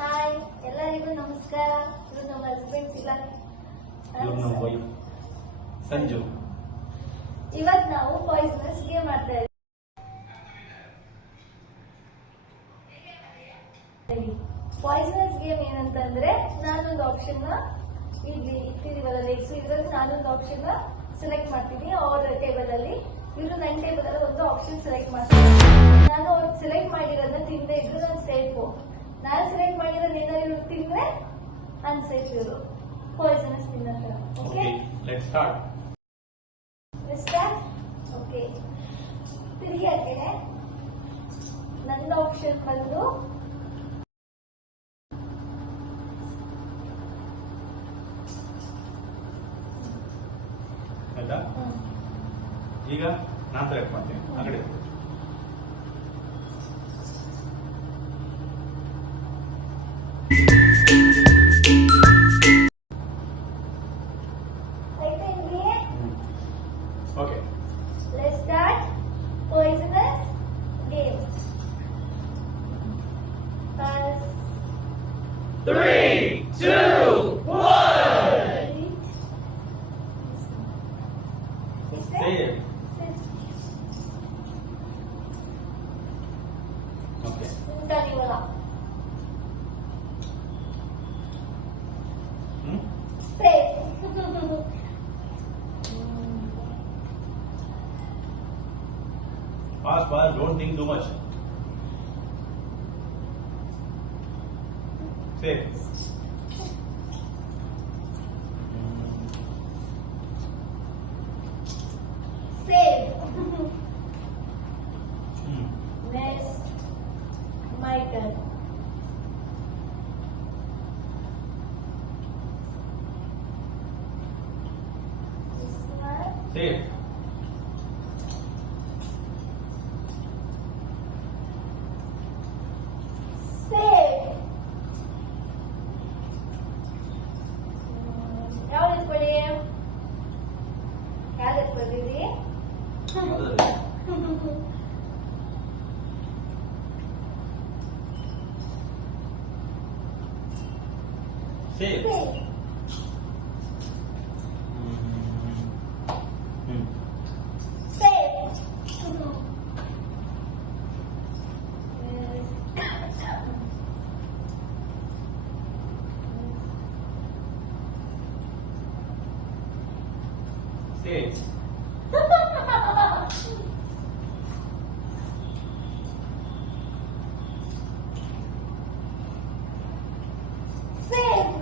Hi, ಎಲ್ಲರಿಗೂ ನಮಸ್ಕಾರ. ಇದು ನಮ್ಮ ಹಸ್ಬೆಂಡ್ ಸಂಜು. ಇವತ್ತು ನಾವು ಪಾಯ್ಸನಸ್ ಗೇಮ್ ಮಾಡ್ತಾ ಇದ್ದೀವಿ. ಪಾಯ್ಸನಸ್ ಗೇಮ್ ಏನಂತಂದ್ರೆ, ನಾನೊಂದು ಆಪ್ಷನ್ ಇಲ್ಲಿ ಇಟ್ಟಿದೀವಲ್ಲ ಲೆಗ್ಸ್, ಇದ್ರಲ್ಲಿ ನಾನೊಂದು ಆಪ್ಷನ್ ಸೆಲೆಕ್ಟ್ ಮಾಡ್ತೀನಿ ಅವ್ರ ಟೇಬಲ್ ಅಲ್ಲಿ. ಇವರು ನನ್ನ ಟೇಬಲ್ ಅಲ್ಲಿ ಒಂದು ಆಪ್ಷನ್ ಸೆಲೆಕ್ಟ್ ಮಾಡ್ತೀನಿ. ನಾನು ಅವ್ರು ಸೆಲೆಕ್ಟ್ ಮಾಡಿರೋದನ್ನ ತಿಂದೇ ಇದ್ರು ನಾನು ಸೇಫು. ನಾನು ಸೆಲೆಕ್ಟ್ ಮಾಡಿರೋದು ಏನಾದ್ರು ತಿಂದ್ರೆ ಅನ್ಸೇಫ್. ಇವರು ಪಾಯ್ಸನಸ್ ತಿನ್ನೋತರ. Okay, let's start. ಓಕೆ, ತಿರುಗಿ ಹಾಕೇನೆ. ನನ್ನ ಆಪ್ಷನ್ ಬಂದು ಆಯ್ತಾ? ಈಗ ನಾನು ಸೆಲೆಕ್ಟ್ ಮಾಡ್ತೀನಿ. ಆ ಕಡೆ okay, let's start poisonous game. 3, 2, 1. Save. Okay. Daniwala. Save. Fast, don't think too much. Save. Save. Next, my turn. This one. Save. Save. ಯಾವ್ದು ಎತ್ಕೊಳ್ಳಿ? ಯಾವ್ದು ಎತ್ಕೊಂಡಿದ್ರಿ? Save. Save. Save. Save. Save. Save.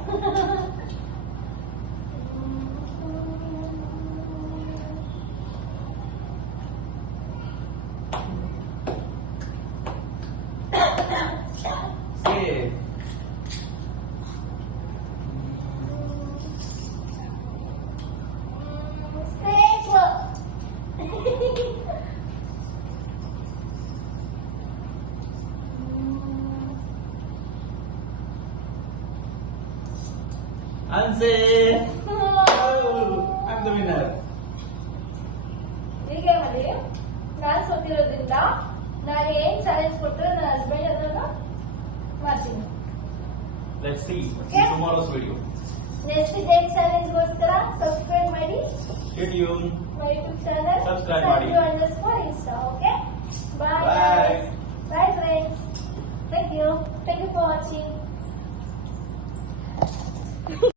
Unsafe. Oh, I'm the winner. ಹೀಗೆ ಮಾಡಿ. ನಾನು ಸೋತಿರೋದ್ರಿಂದ ನಾನು ಏನ್ challenge ಕೊಟ್ಟರೆ ನನ್ನ husband ಅದನ್ನ ಮಾಡ್ತೀನಿ. Let's see tomorrow's video. Next day challenge ಗೋಸ್ಕರ ಸಬ್ಸ್ಕ್ರೈಬ್ ಮಾಡಿ. Stay tuned. My YouTube channel Subscribe ಮಾಡಿ. _Insta. Okay, bye. Bye. Bye friends. Thank you for watching.